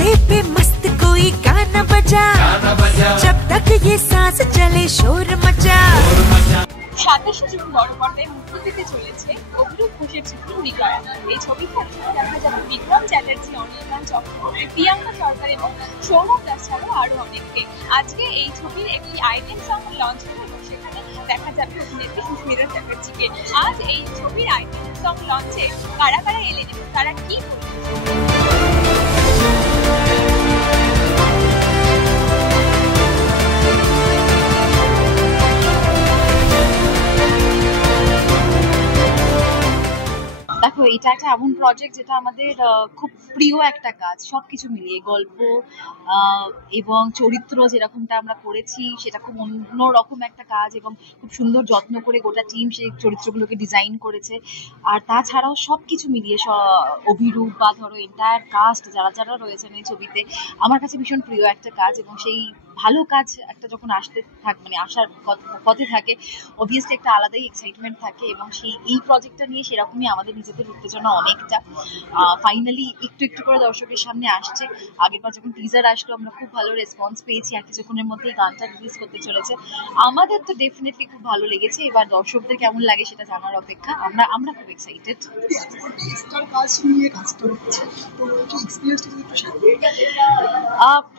DJ पे मस्त कोई गाना बजा, जब तक ये सांस चले शोर मचा। 27শে জুন বড় পর্দায় মুক্তি পেতে চলেছে অভিরূপ ঘোষের ছবি মৃগয়া। এই ছবিতে দেখা যাবে বিক্রম চ্যাটার্জি, অনির্বাণ চক্রবর্তী, প্রিয়াঙ্কা সরকার এবং সৌরভ দাস ছাড়াও আরো অনেককে। আজকে এই ছবির একটি আইটেম সং লঞ্চ হবে এবং সেখানে দেখা যাবে অভিনেত্রী সুস্মিতা চ্যাটার্জিকে। আজ এই ছবির আইটেম সং লঞ্চে কারা কারা এলেন এবং তারা কি বলছেন। দেখো, এটা একটা এমন প্রজেক্ট যেটা আমাদের খুব প্রিয় একটা কাজ। সবকিছু মিলিয়ে গল্প এবং চরিত্র যেরকমটা আমরা করেছি সেটা খুব অন্যরকম একটা কাজ এবং খুব সুন্দর যত্ন করে গোটা টিম সেই চরিত্রগুলোকে ডিজাইন করেছে। আর তাছাড়াও সবকিছু মিলিয়ে অভিরূপ বা ধরো এন্টায়ার কাস্ট যারা যারা রয়েছেন এই ছবিতে, আমার কাছে ভীষণ প্রিয় একটা কাজ। এবং সেই ভালো কাজ একটা যখন আসার পথে থাকে, অবভিয়াসলি একটা আলাদাই এক্সাইটমেন্ট থাকে। এবং এই প্রজেক্টটা নিয়ে সেরকমই আমাদের নিজেদের উত্তেজনা অনেকটা। ফাইনালি একটু একটু করে দর্শকের সামনে আসছে। আগেরবার যখন টিজার আসলো আমরা খুব ভালো রেসপন্স পেয়েছি, আর কিছুক্ষণের মধ্যেই গানটা রিলিজ করতে চলেছে। আমাদের তো ডেফিনেটলি খুব ভালো লেগেছে, এবার দর্শকদের কেমন লাগে সেটা জানার অপেক্ষা। আমরা খুব এক্সাইটেড।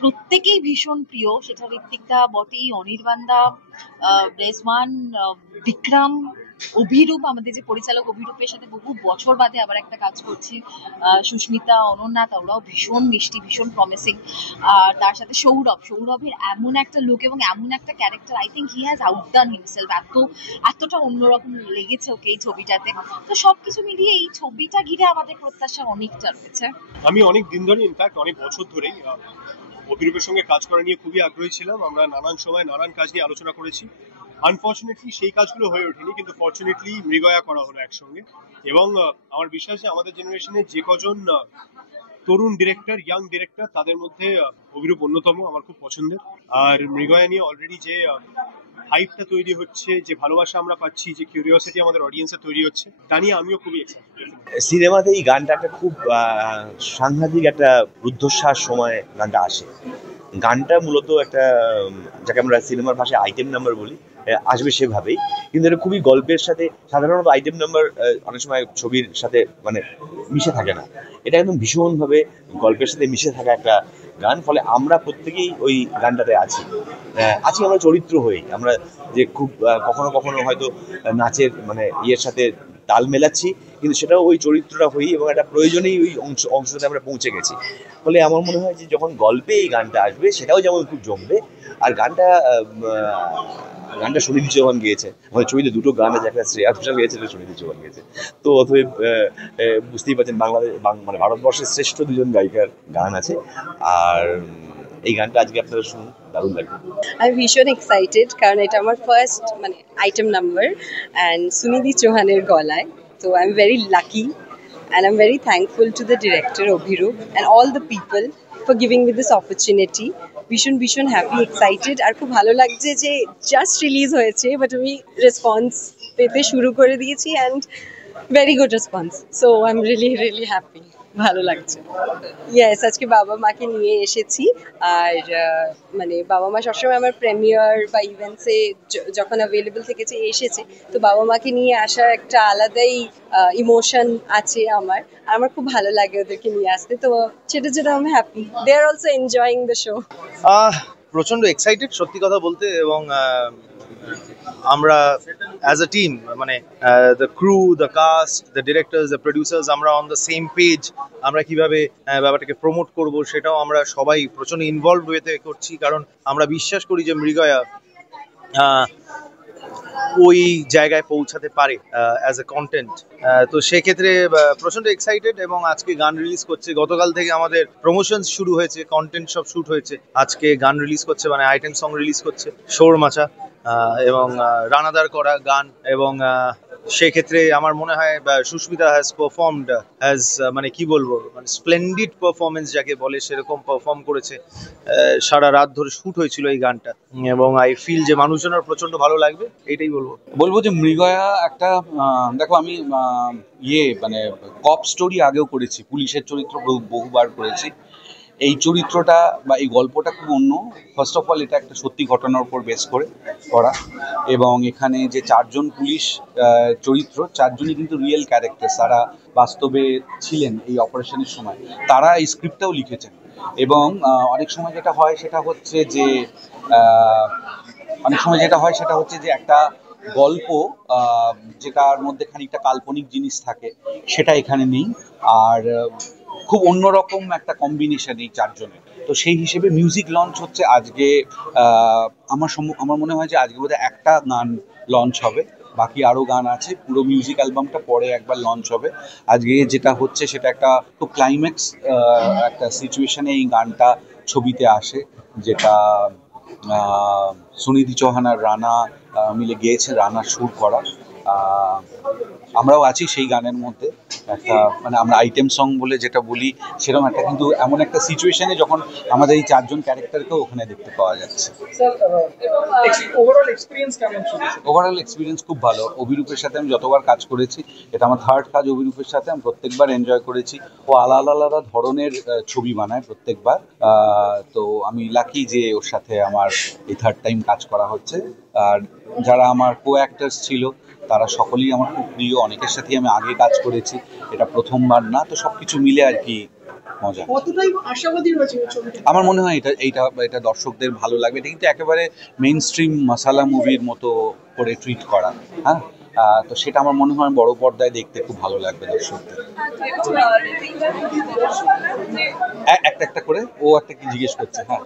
প্রত্যেকেই ভীষণ প্রিয়, সেটা ঋত্বিকদা বটেই, অনির্বাণদা, রেজওয়ান, বিক্রম, অভিরূপ, আমাদের যে পরিচালক অভিরূপের সাথে বহু বছর বাদে আবার একটা কাজ করছি, সুস্মিতা, অনন্যা, ওরাও ভীষণ মিষ্টি, ভীষণ প্রমিসিং। আর তার সাথে সৌরভের এমন একটা লুক এবং এমন একটা character, I think he has outdone himself. এতটা অন্যরকম লেগেছে ওকে এই ছবিটাতে। তো সবকিছু মিলিয়ে এই ছবিটা ঘিরে আমাদের প্রত্যাশা অনেকটা রয়েছে। আমি অনেক দিন ধরে, ইনফ্যাক্ট অনেক বছর ধরেই অভিরূপের সঙ্গে কাজ করা নিয়ে খুবই আগ্রহী ছিলাম। আমরা নানান সময় নানান কাজ নিয়ে আলোচনা করেছি। আনফর্চুনেটলি সেই কাজগুলো হয়ে ওঠেনি, কিন্তু ফর্চুনেটলি মৃগয়া করা হলো একসঙ্গে। এবং আমার বিশ্বাস যে আমাদের জেনারেশনে যে কজন তরুণ ডিরেক্টর, ইয়াং ডিরেক্টর, তাদের মধ্যে অভিরূপ অন্যতম, আমার খুব পছন্দের। আর মৃগয়া নিয়ে অলরেডি যে হাইপটা তৈরি হচ্ছে, যে ভালোবাসা আমরা পাচ্ছি, যে কিউরিওসিটি আমাদের অডিয়েন্সে তৈরি হচ্ছে, তা নিয়ে আমিও খুবই এক্সাইটেড। সিনেমাতে এই গানটা একটা খুব সাংঘাতিক একটা রুদ্ধশ্বাস সময় গানটা আসে। গানটা মূলত একটা, যাকে আমরা সিনেমার ভাষায় আইটেম নাম্বার বলি, আসবে সেভাবেই। কিন্তু এটা খুবই গল্পের সাথে, সাধারণত আইটেম নাম্বার অনেক সময় ছবির সাথে মিশে থাকে না। এটা একদম ভীষণভাবে গল্পের সাথে মিশে থাকা একটা গান। ফলে আমরা প্রত্যেকেই ওই গানটাতে আছি আমরা চরিত্র হয়েই। আমরা যে খুব কখনো কখনো হয়তো নাচের ইয়ের সাথে তাল মেলাচ্ছি, কিন্তু সেটাও ওই চরিত্রটা হই এবং একটা প্রয়োজনেই ওই অংশটাতে আমরা পৌঁছে গেছি। ফলে আমার মনে হয় যে যখন গল্পে এই গানটা আসবে সেটাও যেমন খুব জমবে। আর গানটা সুনিধি চৌহান গিয়েছে। আমাদের ছবিতে দুটো গান আছে, একটা শ্রেয়া ঘোষাল গিয়েছে, সুনিধি চৌহান গিয়েছে। তো অতএব বুঝতেই পারছেন ভারতবর্ষের শ্রেষ্ঠ দুজন গায়িকার গান আছে। আর এই গানটা আজকে আপনারা শুনুন, দারুণ লাগবে। আমি ভীষণ এক্সাইটেড, কারণ এটা আমার first item number and Sunidhi চৌহানের গলায়। তো I am very lucky and I'm very thankful to the director Obhirup and all the people for giving me this opportunity. ভীষণ হ্যাপি, এক্সাইটেড। আর খুব ভালো লাগছে যে জাস্ট রিলিজ হয়েছে, বাট আমি রেসপন্স পেতে শুরু করে দিয়েছি and very good response. So I am really happy, ভালো লাগছে। ইয়েস, আজকে বাবা মাকে নিয়ে এসেছি। আর বাবা মা সবসময় আমার প্রিমিয়ার বা ইভেন্টসে যখন অ্যাভেলেবল থেকেছে এসেছে। তো বাবা মাকে নিয়ে আসার একটা আলাদাই ইমোশন আছে আমার খুব ভালো লাগে ওদেরকে নিয়ে আসতে। তো সেটার জন্য আমি happy. They are also enjoying the show. প্রচন্ড এক্সাইটেড সত্যি কথা বলতে। এবং আমরা as a team, the crew, the cast, the directors, the producers, আমরা অন দ্য সেম পেজ। আমরা কিভাবে ব্যাপারটাকে প্রমোট করব সেটাও আমরা সবাই প্রচন্ড ইনভলভড ওয়েতে করছি, কারণ আমরা বিশ্বাস করি যে মৃগয়া ওই জায়গায় পৌঁছাতে পারে অ্যাজ এ কন্টেন্ট। তো সেক্ষেত্রে প্রচন্ড এক্সাইটেড। এবং আজকে গান রিলিজ করছে, গতকাল থেকে আমাদের প্রমোশনস শুরু হয়েছে, কন্টেন্ট সব শুট হয়েছে, আজকে গান রিলিজ করছে, আইটেম সং রিলিজ করছে শোর মাচা এবং রানাদার করা গান। এবং সেক্ষেত্রে আমার মনে হয় সুস্মিতা হ্যাজ পারফর্মড অ্যাজ কি বলবো, স্প্লেন্ডিড পারফরমেন্স যাকে বলে সেরকম পারফর্ম করেছে। সারা রাত ধরে শুট হয়েছিল এই গানটা এবং আই ফিল যে মানুষজনের প্রচন্ড ভালো লাগবে, এইটাই বলবো যে মৃগয়া একটা, দেখো আমি কপ স্টোরি আগেও করেছি, পুলিশের চরিত্র বহুবার করেছি। এই চরিত্রটা বা এই গল্পটা খুব অন্য। ফার্স্ট অফ অল এটা একটা সত্যি ঘটনার উপর বেস করে করা, এবং এখানে যে চারজন পুলিশ চরিত্র, চারজনই কিন্তু রিয়েল ক্যারেক্টার, তারা বাস্তবে ছিলেন এই অপারেশনের সময়, তারা এই স্ক্রিপ্টটাও লিখেছেন। এবং অনেক সময় যেটা হয় সেটা হচ্ছে যে একটা গল্প যেটার মধ্যে খানিকটা কাল্পনিক জিনিস থাকে, সেটা এখানে নেই। আর খুব অন্যরকম একটা কম্বিনেশন এই চারজনের। তো সেই হিসেবে মিউজিক লঞ্চ হচ্ছে আজকে। আমার মনে হয় যে আজকে বোধহয় একটা গান লঞ্চ হবে, বাকি আরও গান আছে। পুরো মিউজিক অ্যালবামটা পরে একবার লঞ্চ হবে। আজকে যেটা হচ্ছে সেটা একটা খুব ক্লাইম্যাক্স একটা সিচুয়েশনে এই গানটা ছবিতে আসে, যেটা সুনিধি চৌহান আর রানা মিলে গিয়েছে, রানার সুর করা। আমরাও আছি সেই গানের মধ্যে। একটা মানে আমরা আইটেম সং বলে যেটা বলি, সেরকম একটা, কিন্তু এমন একটা সিচুয়েশনে যখন আমাদের এই চারজন ক্যারেক্টারকেও ওখানে দেখতে পাওয়া যাচ্ছে। ওভারঅল এক্সপিরিয়েন্স খুব ভালো। অভিরূপের সাথে আমি যতবার কাজ করেছি, এটা আমার থার্ড কাজ অভিরূপের সাথে, আমি প্রত্যেকবার এনজয় করেছি। ও আলাদা আলাদা ধরনের ছবি বানায় প্রত্যেকবার। তো আমি লাকি যে ওর সাথে আমার এই থার্ড টাইম কাজ করা হচ্ছে। আর যারা আমার কো অ্যাক্টার্স ছিল তারা সকলেই আমার খুব প্রিয়, অনেকের সাথেই আমি আগে কাজ করেছি, এটা প্রথমবার না। তো সবকিছু মিলে আর কি মজা। আমার মনে হয় এটা দর্শকদের ভালো লাগবে। এটা কিন্তু একেবারে মেইন স্ট্রিম মশালা মুভির মতো করে ট্রিট করা, হ্যাঁ। তো সেটা আমার মনে হয় বড় পর্দায় দেখতে খুব ভালো লাগবে দর্শকদের। একটা করে ও একটা কি জিজ্ঞেস করছে। হ্যাঁ।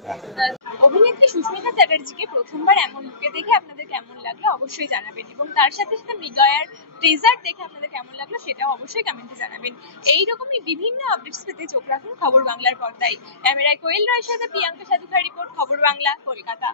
অভিনেত্রী সুস্মিতা চ্যাটার্জিকে প্রথমবার এমন লুকে দেখে আপনাদের কেমন লাগলো অবশ্যই জানাবেন, এবং তার সাথে সাথে মৃগয়ার ট্রেজার দেখে আপনাদের কেমন লাগলো সেটাও অবশ্যই কমেন্টে জানাবেন। এইরকমই বিভিন্ন আপডেটস পেতে চোখ রাখুন খবর বাংলার পর্দায়। ক্যামেরায় কোয়েল রায়ের সাথে প্রিয়াঙ্কা সাধুখার রিপোর্ট, খবর বাংলা, কলকাতা।